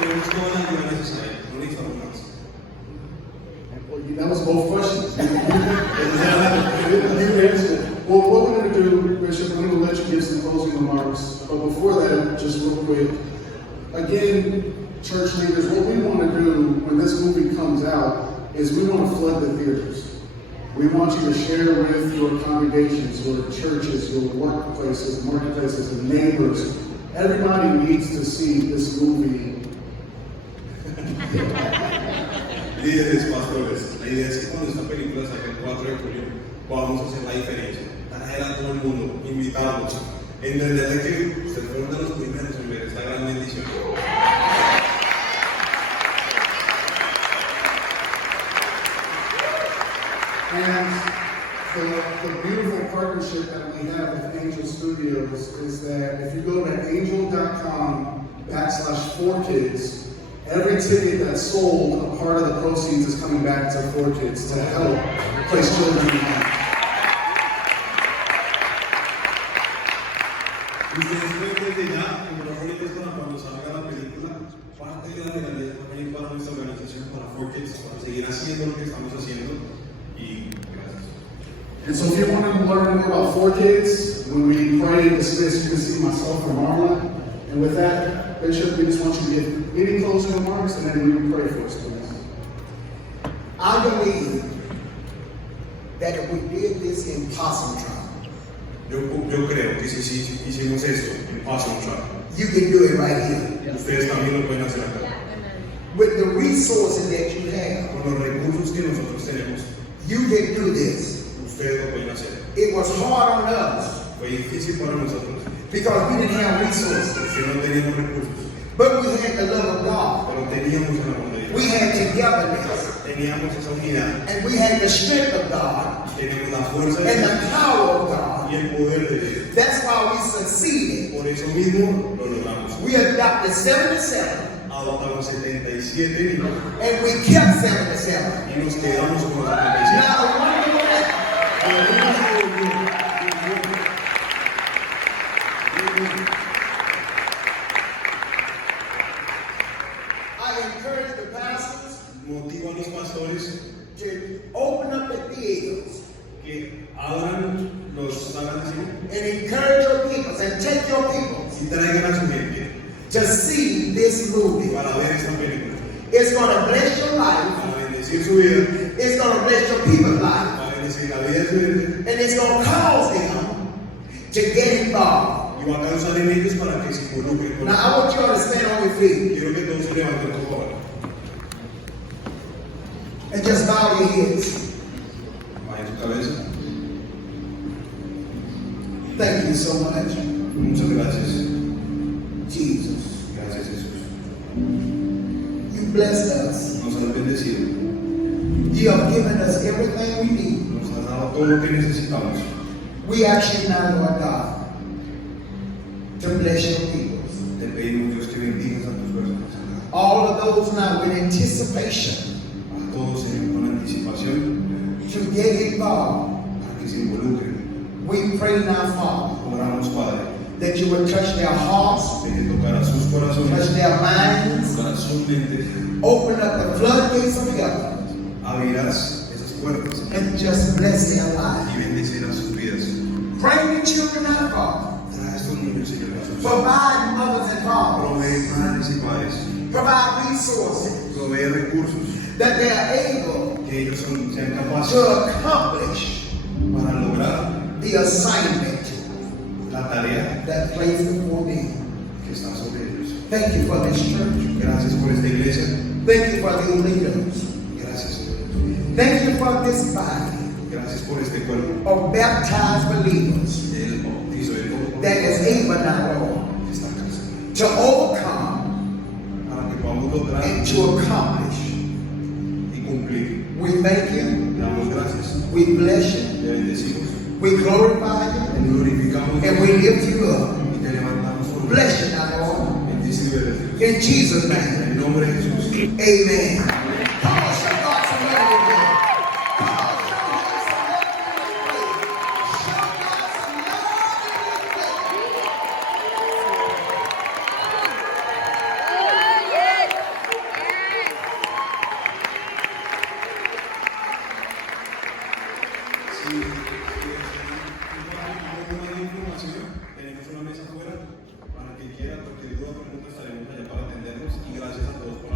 tenemos toda la ayuda necesaria, no necesitamos más. Well, that was both questions. You answered it. Well, what we're going to do, Bishop, I'm going to let you give some closing remarks. But before that, just real quick, again, church leaders, what we want to do when this movie comes out is we want to flood the theaters. We want you to share with your congregations, your churches, your workplaces, marketplaces, and neighbors. Everybody needs to see this movie. Líderes, pastores, la idea es que cuando esta película salga el 4 de julio, podamos hacer la diferencia, traer a todo el mundo, invitarlos, entender de que ustedes fueron de los primeros en ver esta gran bendición. And the beautiful partnership that we have with Angel Studios is that if you go to angel.com/4kids, every ticket that's sold, a part of the proceeds is coming back to 4kids to help place children in life. Ustedes pueden desde ya, como lo ahorita cuando salga la película, parte de la regalía también para nuestra organización, para 4kids, para seguir haciendo lo que estamos haciendo. Y gracias. And so if you want to learn more about 4kids, when we pray in this space, you can see myself and Marla. And with that, Bishop, we just want you to give any closing remarks, and then we will pray for us, please. I believe that if we did this in Possum Trot, Yo creo que si hicimos esto en Possum Trot, you can do it right here. ustedes también lo pueden hacer acá. With the resources that you have, Con los recursos que nosotros tenemos, you can do this. ustedes lo pueden hacer. It was hard on us Fue difícil para nosotros, because we didn't have resources, porque no teníamos recursos, but we had the love of God. pero teníamos el amor de Dios. We had togetherness, Teníamos esa unidad, and we had the strength of God teníamos la fuerza de and Dios the power of God. y el poder de Dios. That's why we succeeded. Por eso mismo lo logramos. We adopted 77, Adoptamos 77 niños and we kept 77. y nos quedamos con los 77. Now, remember that. I encourage the pastors Motivo a los pastores to open up the theaters que abran los salas de cine and encourage your people and take your people y traigan a su gente to see this movie. para ver esta película, It's going to bless your life. para bendecir su vida, It's going to bless your people's life. para bendecir la vida de su gente And it's going to cause them to get involved. y va a causar en ellos para que se involucren con Now, I want you all to stand on your feet Quiero que todos se levanten por favor. and just bow your heads. Bajen su cabeza. Thank you so much, Muchas gracias. Jesus. Gracias Jesús. You blessed us. Nos has bendecido. You have given us everything we need. Nos has dado todo lo que necesitamos. We ask you now, Lord God, to bless your people. Te pedimos Dios que bendigas a tus personas. All of those now with anticipation A todos con anticipación to get involved. para que se involucren. We pray now, Father, Oramos Padre, that you would touch their hearts, de que tocara sus touch corazones, their minds, tocara sus mentes, open up the floodgates of heaven, abrirás esas puertas and just bless their lives. y bendecirás sus vidas. Bring the children out, Father. Trae a estos niños, Señor Jesús. Provide mothers and fathers. Provee madres y padres. Provide resources Provee recursos that they are able que ellos sean capaces to accomplish para lograr the assignment la tarea that placed before them. que está sobre ellos. Thank you for this church. Gracias por esta iglesia. Thank you for these leaders. Gracias. Thank you for this body Gracias por este cuerpo. of baptized believers El bautizo del cuerpo that is able now, Lord, esta casa. to overcome Para que podamos lograr and to accomplish. y cumplir. We thank you. Te damos gracias. We bless you. Te bendecimos. We glorify you. Te glorificamos. And we lift you up. Y te levantamos por Bless you now, Lord. Bendícelo y bendecimos. In Jesus' name. En el nombre de Jesús. Amen. Come on, show God some love again. Come on, show Him some love again. Show God some love again. hay información, tenemos una mesa afuera para el que quiera, cualquier duda o pregunta estaremos allá para atenderlos y gracias a todos por